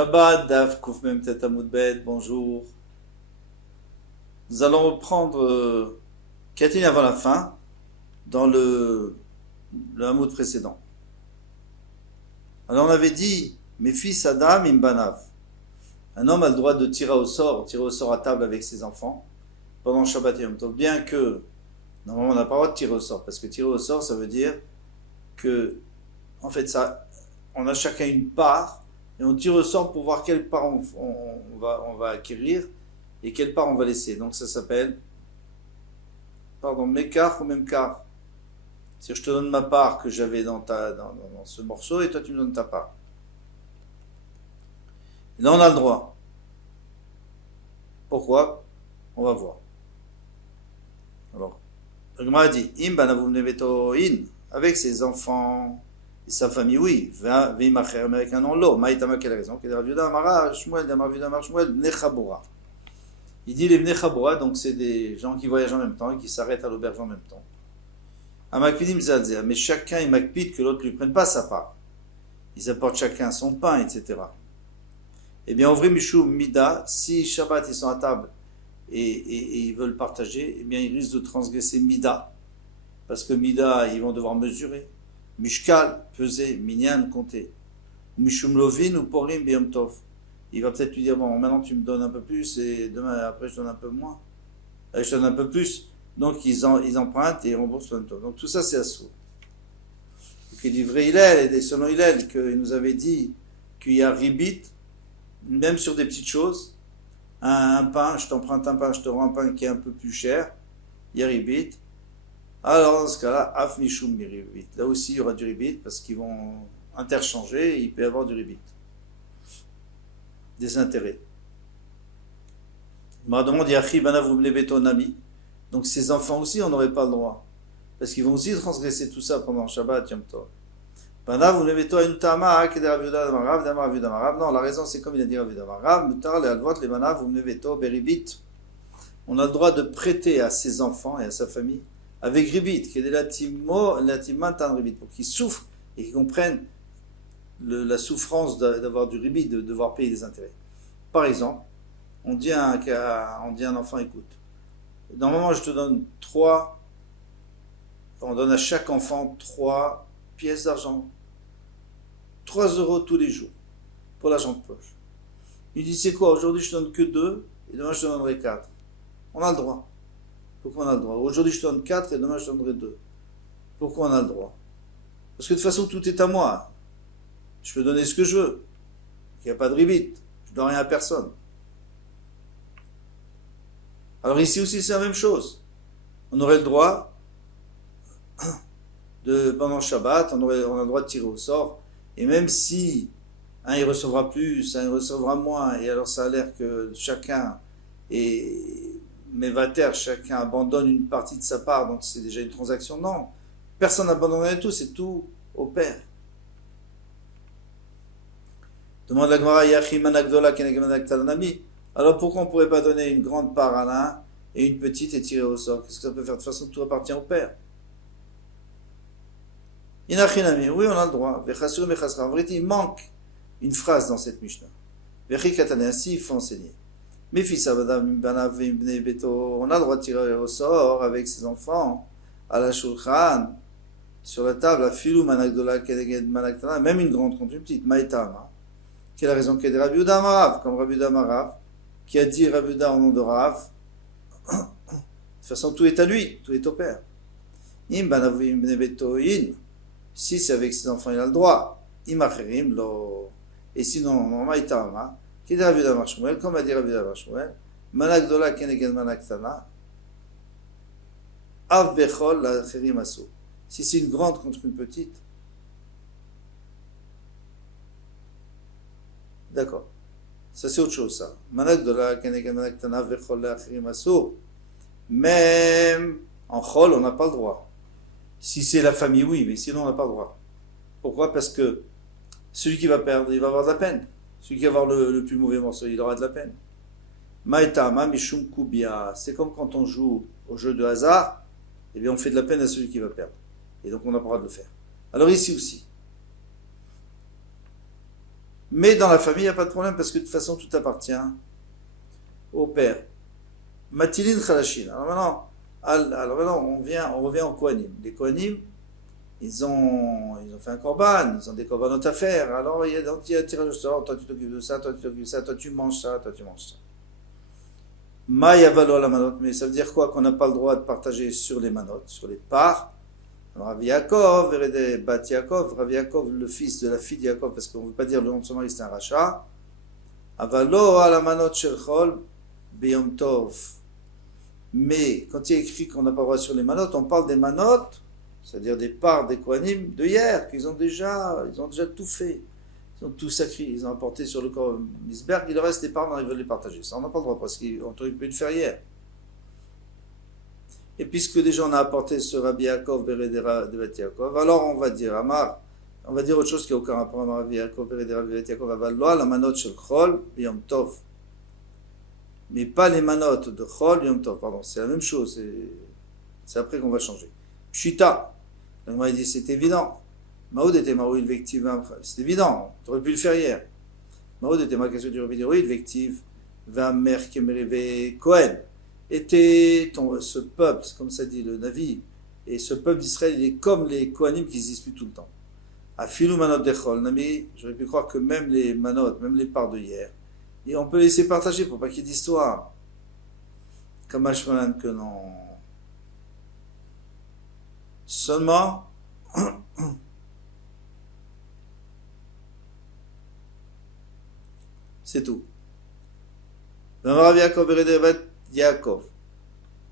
Shabbat, Daf, Kouf Mem Tet Amud Bet, bonjour. Nous allons reprendre Katin avant la fin, dans le Hamoud précédent. Alors on avait dit, mes fils Adam Imbanav. Un homme a le droit de tirer au sort à table avec ses enfants, pendant Shabbat et Yom Tov. Bien que, normalement on n'a pas le droit de tirer au sort, parce que tirer au sort, ça veut dire que, en fait, on a chacun une part, et on tire au sort pour voir quelle part on va acquérir, et quelle part on va laisser. Donc ça s'appelle, Mekar ou Memkar. Si je te donne ma part que j'avais dans ce morceau, et toi tu me donnes ta part. Et là on a le droit. Pourquoi? On va voir. Alors, le Gemara dit, avec ses enfants et sa famille, oui. Avec un nom l'eau. Maïtama, quelle raison? Il dit les Bnei Chabura, donc c'est des gens qui voyagent en même temps et qui s'arrêtent à l'auberge en même temps. Mais chacun il makpid que l'autre lui prenne pas sa part. Ils apportent chacun son pain, etc. Eh bien, ouvrez Mishou Mida, si Shabbat ils sont à table et ils veulent partager, eh bien ils risquent de transgresser Mida, parce que Mida ils vont devoir mesurer, Mishkal, peser, Minyan, compter, Mishum Lovin ou Porim Biyom Tov. Il va peut-être lui dire, bon, maintenant tu me donnes un peu plus et demain après je donne un peu moins, je donne un peu plus. Donc ils empruntent et ils remboursent Biyom Tov. Donc tout ça c'est assourd. Donc il dit vrai Hillel, et selon Hillel, qu'il nous avait dit qu'il y a ribit, même sur des petites choses, un pain, je t'emprunte un pain, je te rends un pain qui est un peu plus cher, il y a ribit. Alors dans ce cas-là, af mishum miribit. Là aussi il y aura du ribit parce qu'ils vont interchanger et il peut y avoir du ribit. Des intérêts. Il m'a demandé Yachi banav umlebeto nami. Donc ces enfants aussi, on n'aurait pas le droit. Parce qu'ils vont aussi transgresser tout ça pendant Shabbat Yom Tov. Non, la raison c'est comme il a dit Rav Yudam. On a le droit de prêter à ses enfants et à sa famille avec ribit, pour qu'ils souffrent et qu'ils comprennent la souffrance d'avoir du ribit, de devoir payer des intérêts. Par exemple, on dit à un enfant, écoute, normalement je te donne on donne à chaque enfant 3 pièces d'argent, 3 € tous les jours, pour l'argent de poche. Il dit, c'est quoi, aujourd'hui je te donne que 2, et demain je te donnerai 4. On a le droit. Pourquoi on a le droit? Aujourd'hui je te donne 4, et demain je te donnerai 2. Pourquoi on a le droit? Parce que de toute façon tout est à moi. Je peux donner ce que je veux. Il n'y a pas de ribit. Je ne dois rien à personne. Alors ici aussi c'est la même chose. On aurait le droit pendant Shabbat, on a le droit de tirer au sort, et même si un il recevra plus, un il recevra moins, et alors ça a l'air que chacun chacun abandonne une partie de sa part, donc c'est déjà une transaction. Non, personne n'abandonne tout, c'est tout au Père. Demande la Gemara, Yachi managdola keneged managtanami. Alors pourquoi on ne pourrait pas donner une grande part à l'un et une petite et tirer au sort? Qu'est-ce que ça peut faire? De toute façon, tout appartient au Père. Inachinami, oui, on a le droit. En vérité, il manque une phrase dans cette Mishnah. Ainsi, il faut enseigner. Mes fils, on a le droit de tirer au sort avec ses enfants, à la shulchan, sur la table, à filou managdola keneged managtana, même une grande contre une petite, maïtama. Quelle est la raison qu'il y a des Rabbi Yehuda Amarav, comme Rabbi Yehuda Amarav, qui a dit Rabbi Yehuda au nom de Rav. De toute façon, tout est à lui, tout est au Père. Im banavim bnei betoin. Si c'est avec ses enfants, il a le droit. Imacherim lo. Et sinon, maïtama. Qui dit Rabbi Yehuda Amar Shmuel, comme a dit Rabbi Yehuda Amar Shmuel, managdola keneged managtana. Av bechol la cherim asu. Si c'est une grande contre une petite. D'accord. Ça c'est autre chose ça. Managdola keneged managtana av bechol la cherim asu. Même en chol, on n'a pas le droit. Si c'est la famille, oui, mais sinon on n'a pas le droit. Pourquoi? Parce que celui qui va perdre, il va avoir de la peine. Celui qui va avoir le plus mauvais morceau, il aura de la peine. Maïtama mishum kubia. C'est comme quand on joue au jeu de hasard, eh bien on fait de la peine à celui qui va perdre. Et donc on n'a pas le droit de le faire. Alors ici aussi. Mais dans la famille, il n'y a pas de problème parce que de toute façon, tout appartient au père. Matilin Khalashin. Alors maintenant, on revient aux Kohanim. Les Kohanim, ils ont fait un korban, ils ont des korbanotes à faire. Alors il y a un tirage au sort, toi tu t'occupes de ça, toi tu t'occupes de ça, toi tu manges ça, toi tu manges ça. Ma'yavalo la manot, mais ça veut dire quoi? Qu'on n'a pas le droit de partager sur les manotes, sur les parts. Rav Yaakov, Bat Yaakov, Rav Yaakov, le fils de la fille de Yaakov, parce qu'on ne veut pas dire le nom de son mari, c'est un rachat. Avalo ala manot shel chol biyom tov. Mais quand il est écrit qu'on n'a pas le droit sur les manotes, on parle des manotes, c'est-à-dire des parts des Kohanim de hier, qu'ils ont déjà tout fait. Ils ont tout sacrifié, ils ont apporté sur le corps Misberg, il leur reste des parts, ils veulent les partager. Ça, on n'a pas le droit, parce qu'on aurait pu le faire hier. Et puisque déjà on a apporté ce Rabbi Yaakov Beredera de Bet Yaakov, alors on va dire Amar, on va dire autre chose qui n'a aucun rapport avec Rabbi Yaakov Beredera de Bet Yaakov, Avaloa, la manot shel chol biyom tov. Mais pas les manotes de chol biyom tov, pardon, c'est la même chose, c'est après qu'on va changer. Pshita, donc on m'a dit c'est évident. Maoud était maroud vective, c'est évident, tu aurais pu le faire hier. Maoud était ma question du Rabbi Deroïd vective, va mer kemereve Kohen. Était ce peuple, comme ça dit le Navi, et ce peuple d'Israël, il est comme les Kohanim qui se disputent tout le temps. À filou manot dechol, Nami, j'aurais pu croire que même les manotes, même les parts de hier, et on peut laisser partager pour pas qu'il y ait d'histoire. Comme Ashmalan que non. Seulement, c'est tout. Rav Yaakov Beredera Yaakov.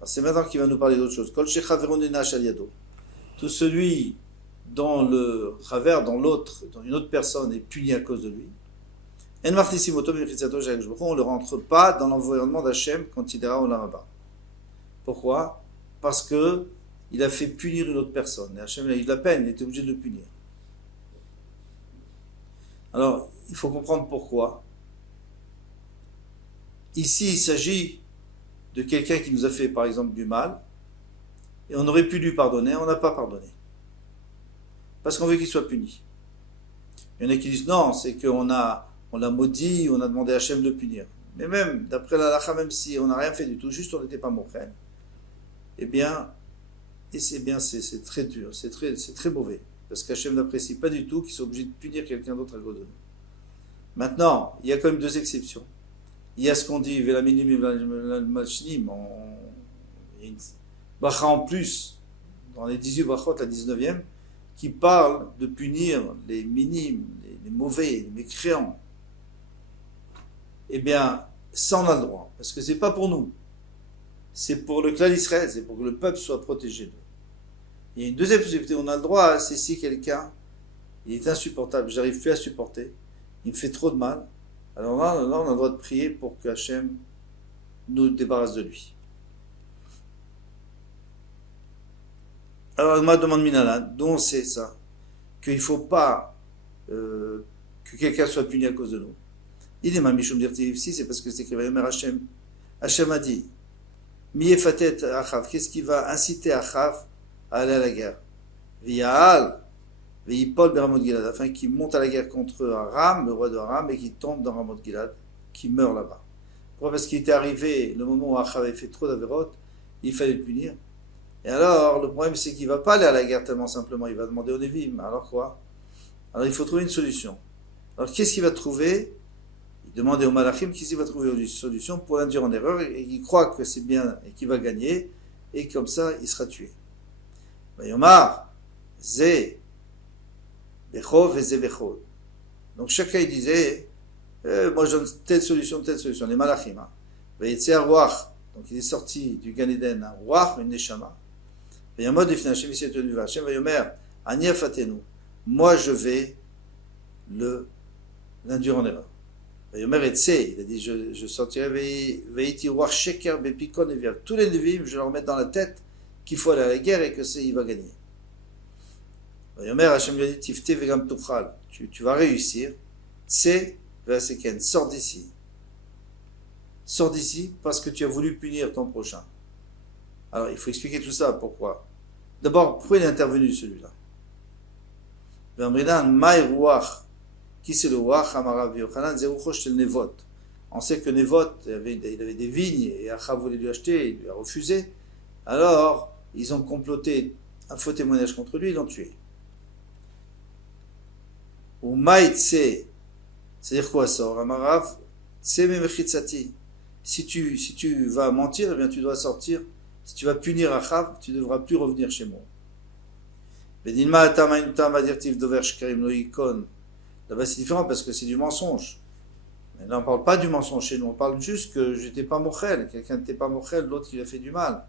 C'est maintenant qu'il va nous parler d'autre chose. Tout celui dont le travers, dans une autre personne est puni à cause de lui. On ne le rentre pas dans l'environnement d'Hachem quand il ira au Lamaba. Pourquoi? Parce que il a fait punir une autre personne. Et Hachem a eu de la peine, il était obligé de le punir. Alors, il faut comprendre pourquoi. Ici, il s'agit de quelqu'un qui nous a fait, par exemple, du mal, et on aurait pu lui pardonner, on n'a pas pardonné. Parce qu'on veut qu'il soit puni. Il y en a qui disent, non, c'est qu'on l'a maudit, on a demandé à Hachem de le punir. Mais même, d'après la halakha, même si on n'a rien fait du tout, juste on n'était pas mochen, eh bien, c'est très dur, c'est très mauvais. Parce qu'Hachem n'apprécie pas du tout qu'il soit obligé de punir quelqu'un d'autre à cause de nous. Maintenant, il y a quand même deux exceptions. Il y a ce qu'on dit, Velaminim et Velaminim, il y a une bracha en plus, dans les 18 brachot, la 19e, qui parle de punir les minimes, les mauvais, les mécréants. Eh bien, ça on a le droit, parce que c'est pas pour nous. C'est pour le clan d'Israël, c'est pour que le peuple soit protégé d'eux. Il y a une deuxième possibilité, on a le droit, c'est si quelqu'un, il est insupportable, j'arrive plus à supporter, il me fait trop de mal, alors là, on a le droit de prier pour que Hachem nous débarrasse de lui. Alors, il m'a demandé Minalan, d'où on sait ça, qu'il ne faut pas que quelqu'un soit puni à cause de nous. Il est ma Mishum Dirtiv, si c'est parce que c'est écrit Hachem. Hachem a dit, Miyefatet Achav, qu'est-ce qui va inciter Achav à aller à la guerre? Viyahal, Viyipol Beramot Gilad, afin qu'il monte à la guerre contre Aram, le roi de Aram, et qu'il tombe dans Ramot Gilad, qu'il meurt là-bas. Pourquoi? Parce qu'il était arrivé le moment où Achav avait fait trop d'avérotes, il fallait le punir. Et alors, le problème, c'est qu'il ne va pas aller à la guerre tellement simplement, il va demander au Névim. Alors quoi? Alors il faut trouver une solution. Alors qu'est-ce qu'il va trouver? Il demande au Malachim qu'est-ce qu'il va trouver une solution pour l'induire en erreur, et il croit que c'est bien et qu'il va gagner, et comme ça, il sera tué. Yomar, Zé, Bechov et Zé Bechov. Donc chacun il disait, moi je donne telle solution, les Malachim. Vayetze Arwach, donc il est sorti du Gan Eden, un Roi, une Neshama. Vayamod Lifnei Hashem Yisraël Tenu Hashem Vayomer, Ani Afatenu. Moi je vais l'induire en erreur. Vayomer Etse, il a dit, je sortirai Vayiti Roi Sheker Bepikon Evia. Tous les Nevim, je leur mets dans la tête qu'il faut aller à la guerre et que il va gagner. Vayomer Hashem lui a dit, Tifte Vegam Tuchal. Tu vas réussir. Tse Vaseken, sors d'ici. Sors d'ici parce que tu as voulu punir ton prochain. Alors, il faut expliquer tout ça. Pourquoi? D'abord, pourquoi il est intervenu celui-là? Qui c'est le roi? Chamarav Yochanan, Zerucho Shel Nevot. On sait que Nevot, il avait des vignes et Achav voulait lui acheter, il lui a refusé. Alors, ils ont comploté un faux témoignage contre lui, ils l'ont tué. Ou Maïtse, c'est-à-dire quoi ça? Amarav, c'est Memechitzati. Si tu vas mentir, eh bien tu dois sortir. Si tu vas punir Achav, tu ne devras plus revenir chez moi. Là-bas c'est différent parce que c'est du mensonge. Mais là on ne parle pas du mensonge chez nous, on parle juste que j'étais pas mochel, quelqu'un n'était pas mochel, l'autre il a fait du mal.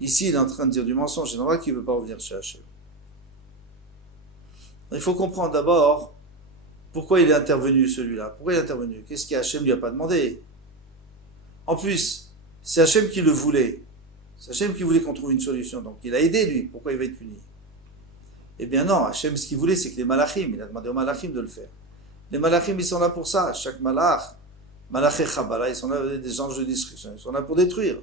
Ici il est en train de dire du mensonge, c'est normal qu'il ne veut pas revenir chez Hachem. Il faut comprendre d'abord pourquoi il est intervenu celui-là. Pourquoi il est intervenu? Qu'est-ce qu'Hachem lui a pas demandé? En plus, c'est Hachem qui le voulait. C'est Hachem qui voulait qu'on trouve une solution. Donc il a aidé lui. Pourquoi il va être puni? Eh bien non, Hachem ce qu'il voulait c'est que les malachim, il a demandé aux malachim de le faire. Les malachim ils sont là pour ça. Chaque malach, malaché chabala, ils sont là des anges de destruction. Ils sont là pour détruire.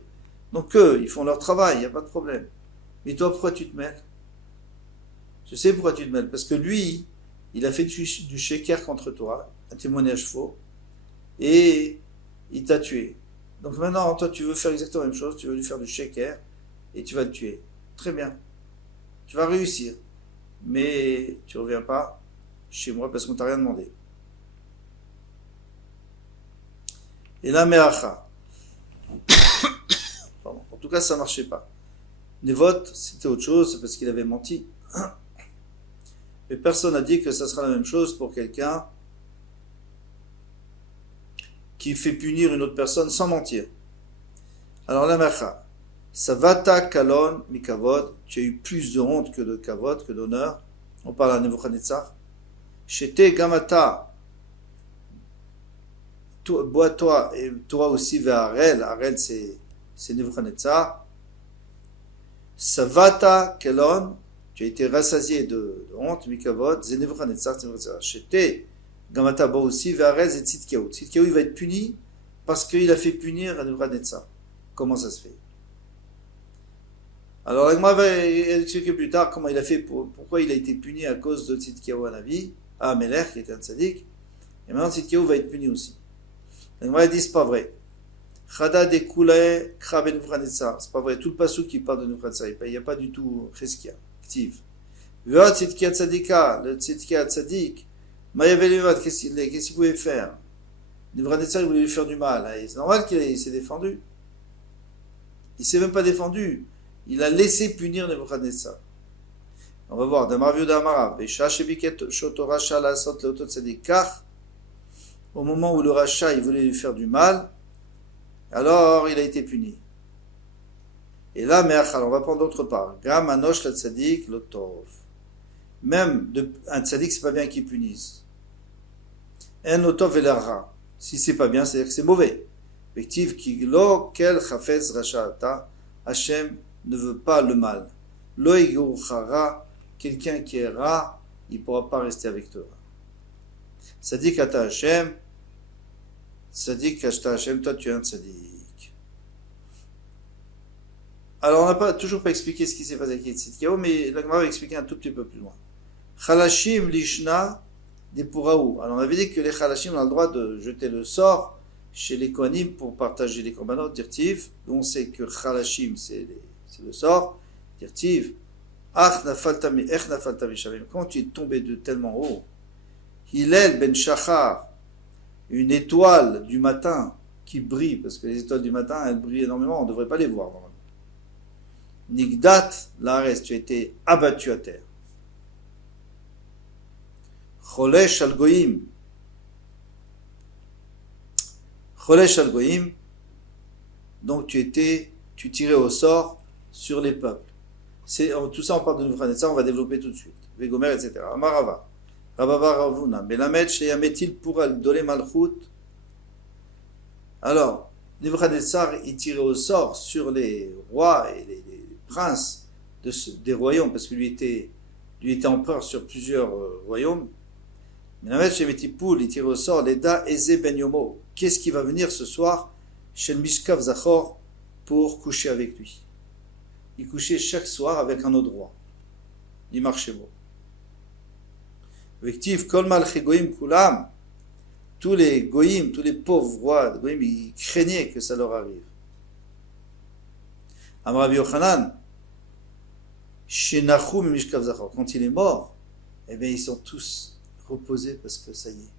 Donc eux, ils font leur travail, il n'y a pas de problème. Mais toi, pourquoi tu te mêles? Je sais pourquoi tu te mêles. Parce que lui, il a fait du sheker contre toi, un témoignage faux, et il t'a tué. Donc maintenant, toi, tu veux faire exactement la même chose, tu veux lui faire du sheker, et tu vas le tuer. Très bien. Tu vas réussir. Mais tu ne reviens pas chez moi parce qu'on ne t'a rien demandé. Et la me'acha. Pardon. En tout cas, ça ne marchait pas. Nevot, c'était autre chose, c'est parce qu'il avait menti. Mais personne n'a dit que ça sera la même chose pour quelqu'un qui fait punir une autre personne sans mentir. Alors la mecha, savata kalon mikavod, tu as eu plus de honte que de kavod, que d'honneur. On parle à Nebuchadnezzar. Shete gamata, bois toi et toi aussi vers Arel. Arel c'est Nebuchadnezzar. Savata kalon, tu as été rassasié de honte, mikavod, c'est Nebuchadnezzar. Shete gamata bois aussi vers Arel et Tzidkiyahu. Tzidkiyahu il va être puni parce qu'il a fait punir à Nebuchadnezzar. Comment ça se fait? Alors, l'Agma va expliquer plus tard comment il a fait, pourquoi il a été puni à cause de Tzidkiyahu Hanavi, à Amelech, qui était un tzaddik, et maintenant Tzidkiyahu va être puni aussi. L'Agma dit, c'est pas vrai. Chada de Koulae Kra ben Nebuchadnezzar, c'est pas vrai. Tout le passou qui parle de Nebuchadnezzar, il n'y a pas du tout Cheskia, actif. Vea Tzidkiyahu Tzadika, le Tzidkiyahu Tzadik, Mayaveleva, qu'est-ce qu'il pouvait faire? Nebuchadnezzar, il voulait lui faire du mal. C'est normal qu'il s'est défendu. Il s'est même pas défendu. Il a laissé punir Nebuchadnezzar. On va voir. Au moment où le rachat il voulait lui faire du mal, alors il a été puni. Et là, on va prendre d'autre part. Gam anosh la tzadik lotov. Même un tzadik, c'est pas bien qu'il punisse. Un lotov et l'ara. Si c'est pas bien, c'est-à-dire que c'est mauvais. Effectif qui lo kel chafez rachata. Hachem ne veut pas le mal. Lo chara, quelqu'un qui est rat, il ne pourra pas rester avec toi. Sadik ata Hachem, Sadik ashta Hachem, toi tu es un tzadik. Alors on n'a toujours pas expliqué ce qui s'est passé avec Tzidkiyahu, mais la Gemara va expliquer un tout petit peu plus loin. Chalashim lishna de Puraou. Alors on avait dit que les Chalashim ont le droit de jeter le sort chez les Kohanim pour partager les korbanot, dirtiv. On sait que Chalashim c'est le sort, dirtiv. Ach nafaltami, ech nafaltami shavim. Quand tu es tombé de tellement haut, Hillel ben Shachar, une étoile du matin qui brille, parce que les étoiles du matin elles brillent énormément, on ne devrait pas les voir normalement. Nigdat l'ares, tu as été abattu à terre. Cholesh al goyim. Cholesh al goyim. Donc tu tirais au sort sur les peuples. Tout ça on parle de Nebuchadnezzar, on va développer tout de suite. Vegomer, etc. Amarava. Rababa Ravuna. Melamed sheyametil pour al dole malchut. Alors, Nebuchadnezzar, il tirait au sort sur les rois et les princes des royaumes, parce que lui était empereur sur plusieurs royaumes. Melamed sheyametil poul, il tirait au sort l'Eda Eze ben Yomo. Qu'est-ce qui va venir ce soir chez le Mishkav Zachor pour coucher avec lui? Il couchait chaque soir avec un autre roi. Il marchait beau. Vectif, Kol Malchi Goïm Kulam, tous les Goïm, tous les pauvres rois de Goïm, ils craignaient que ça leur arrive. Amrabi Yochanan, Shenachum Mishkav Zachor, quand il est mort, eh bien ils sont tous reposés parce que ça y est,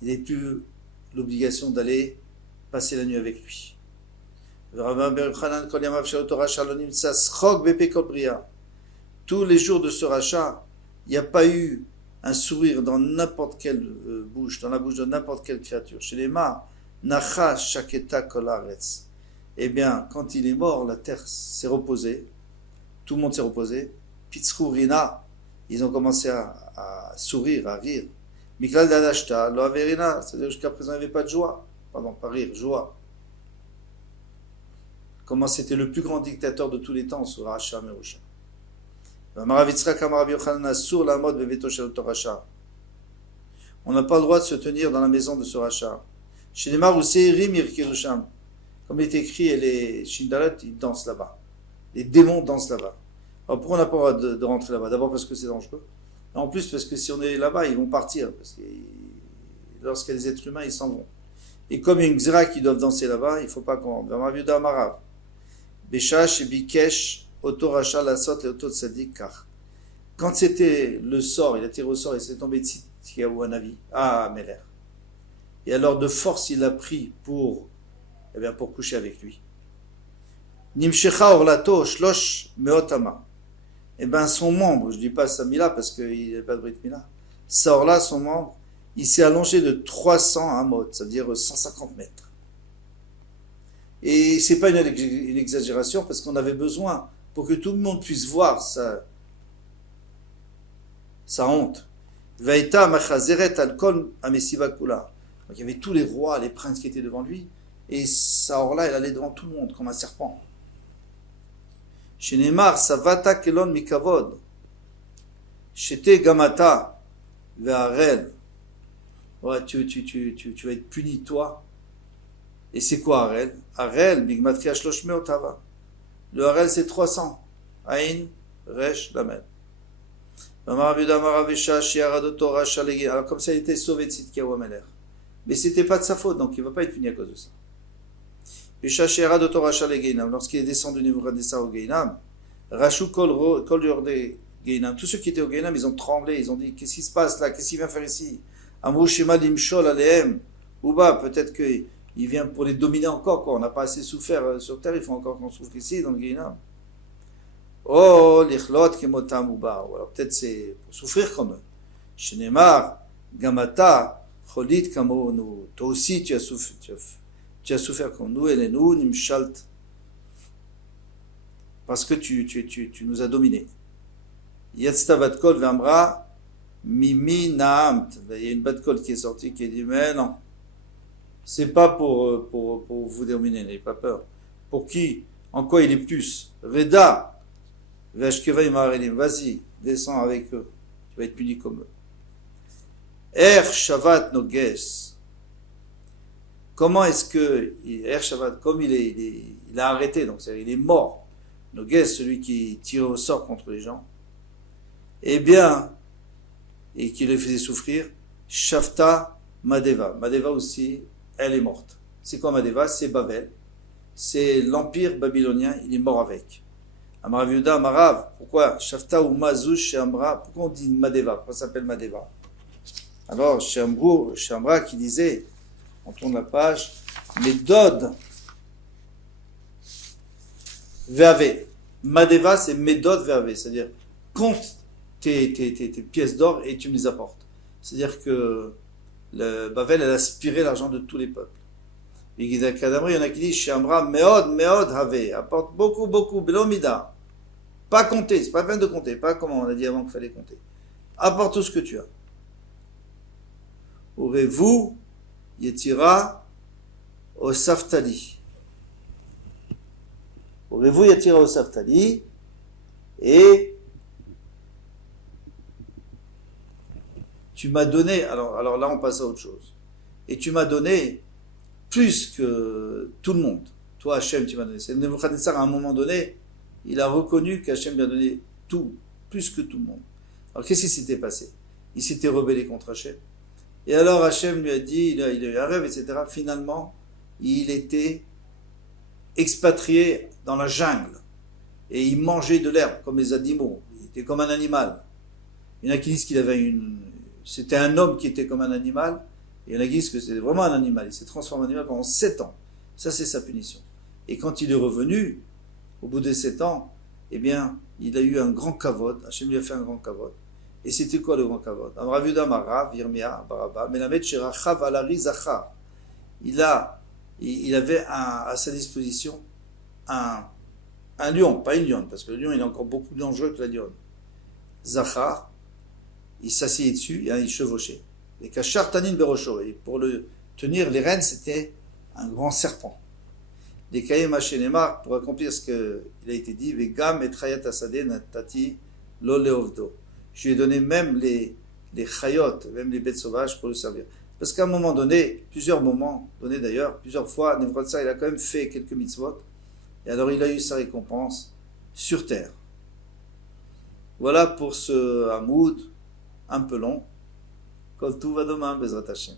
il n'est plus l'obligation d'aller passer la nuit avec lui. Tous les jours de ce rachat, il n'y a pas eu un sourire dans n'importe quelle bouche, dans la bouche de n'importe quelle créature. Chez les mains, Nacha Shaketa Kolaretz. Eh bien, quand il est mort, la terre s'est reposée, tout le monde s'est reposé. Pitzrou Rina, ils ont commencé à sourire, à rire. Miklal Dadashta, Lo Averina, c'est-à-dire jusqu'à présent il n'y avait pas de joie. Pardon, pas rire, joie. Comment c'était le plus grand dictateur de tous les temps, sur Racha Merusha. On n'a pas le droit de se tenir dans la maison de ce rachat. Chez les Maroussérim Irkirusham, comme il est écrit, les Shindalet, ils dansent là-bas. Les démons dansent là-bas. Alors pourquoi on n'a pas le droit de rentrer là-bas? D'abord parce que c'est dangereux. Et en plus parce que si on est là-bas, ils vont partir. Parce que lorsqu'il y a des êtres humains, ils s'en vont. Et comme il y a une xéra qui doivent danser là-bas, il ne faut pas qu'on rentre. Beshash et Bikesh, Otoracha, Lassot et Otot Sadik, car quand c'était le sort, il a tiré au sort et s'est tombé de Tzidkiyahu Hanavi, Meler. Et alors de force, il l'a pris pour coucher avec lui. Nimshecha Orlato, Shlosh Meotama. Eh bien, son membre, je ne dis pas sa mila parce qu'il n'a pas de brit mila, sa orla, son membre, il s'est allongé de 300 amot, c'est-à-dire 150 mètres. Et c'est pas une exagération parce qu'on avait besoin pour que tout le monde puisse voir sa honte. Vaïta machazeret alkol amesiva kula. Donc il y avait tous les rois, les princes qui étaient devant lui, et sa orla, elle allait devant tout le monde comme un serpent. Chez Neymar, savata kelon mikavod. Shete gamata ve'arel. Ouais, tu vas être puni, toi. Et c'est quoi Harel? Harel, Bigmatria Shloshme Otava. Le Harel, c'est 300. Aïn, Resh, Lamed. Alors, comme ça, il était sauvé de Tzidkiyahu Ameler. Mais c'était pas de sa faute, donc il ne va pas être puni à cause de ça. Lorsqu'il est descendu Nebuchadnezzar au Geinam, Rachou Kol Yorde Geinam. Tous ceux qui étaient au Geinam, ils ont tremblé, ils ont dit qu'est-ce qui se passe là? Qu'est-ce qu'il vient faire ici? Amrou Shema Limshol Alehem. Ouba, peut-être qu'il vient pour les dominer encore, quoi. On n'a pas assez souffert sur terre, il faut encore qu'on souffre ici, dans le Geinam. Oh, l'ichlot kemotam ouba. Ou alors peut-être c'est pour souffrir comme eux. Shenemar, Gamata, Cholit kamonu. Toi aussi, tu as souffert comme nous, et nous, nimshalt. Parce que tu nous as dominés. Yetzta Batkol Vamra, Mimi Naamt. Il y a une Batkol qui est sortie qui dit mais non, c'est pas pour vous dominer, n'ayez pas peur. Pour qui? En quoi il est plus? Reda, Veshkeva Imarelim, vas-y, descends avec eux, tu vas être puni comme eux. Shavat Noges. Comment est-ce que Shavat, comme il a arrêté, donc c'est-à-dire il est mort, Noges, celui qui tirait au sort contre les gens, eh bien, et qui les faisait souffrir, Shafta Madeva. Madeva aussi, elle est morte. C'est quoi Madeva? C'est Babel. C'est l'empire babylonien, il est mort avec. Amrav Yuda, Amarav, pourquoi? Shafta ou Mazouch chez Amra, pourquoi on dit Madeva? Pourquoi ça s'appelle Madeva? Alors, chez Amra qui disait, on tourne la page, Médod Verve. Madeva, c'est Médod Verve, c'est-à-dire compte tes pièces d'or et tu me les apportes. C'est-à-dire que le Bavel, elle a aspiré l'argent de tous les peuples. Et il y en a qui disent, chez Amra, Meod Have, apporte beaucoup, Belomida. Pas compter, c'est pas la peine de compter, pas comme on a dit avant qu'il fallait compter. Apporte tout ce que tu as. Aurez-vous, Yetira, au Saftali. Aurez-vous, Yetira, au Saftali, et tu m'as donné, alors là on passe à autre chose, et tu m'as donné plus que tout le monde. Toi, Hachem, tu m'as donné. C'est Nebuchadnezzar, à un moment donné, il a reconnu qu'Hachem lui a donné tout, plus que tout le monde. Alors, qu'est-ce qui s'était passé? il s'était rebellé contre Hachem. Et alors Hachem lui a dit, il a eu un rêve, etc. Finalement, il était expatrié dans la jungle. Et il mangeait de l'herbe, comme les animaux. Il était comme un animal. Il y en a qui disent qu'il avait c'était un homme qui était comme un animal. Et il y en a qui disent que c'était vraiment un animal. Il s'est transformé en animal pendant 7 ans. Ça, c'est sa punition. Et quand il est revenu, au bout de 7 ans, eh bien, il a eu un grand kavod. Hachem lui a fait un grand kavod. Et c'était quoi le grand kavod? Amravuda Marav, Yirmia, Baraba, Melamed Sherachav Alari Zachar. Il avait à sa disposition un lion, pas une lionne, parce que le lion il est encore beaucoup plus dangereux que la lionne. Zachar, il s'asseyait dessus et il chevauchait. Et Kachar Tanin Berosho, et pour le tenir les rênes, c'était un grand serpent. Les Kayem Hashenemar, pour accomplir ce qu'il a été dit, Vegam et Trayat Asade Natati Lo Leovdo. Je lui ai donné même les chayot, même les bêtes sauvages pour le servir. Parce qu'à un moment donné, plusieurs fois, Nevrotsa, il a quand même fait quelques mitzvot, et alors il a eu sa récompense sur terre. Voilà pour ce Hamoud un peu long. Kol Tuv Adoma Bezrat Hashem.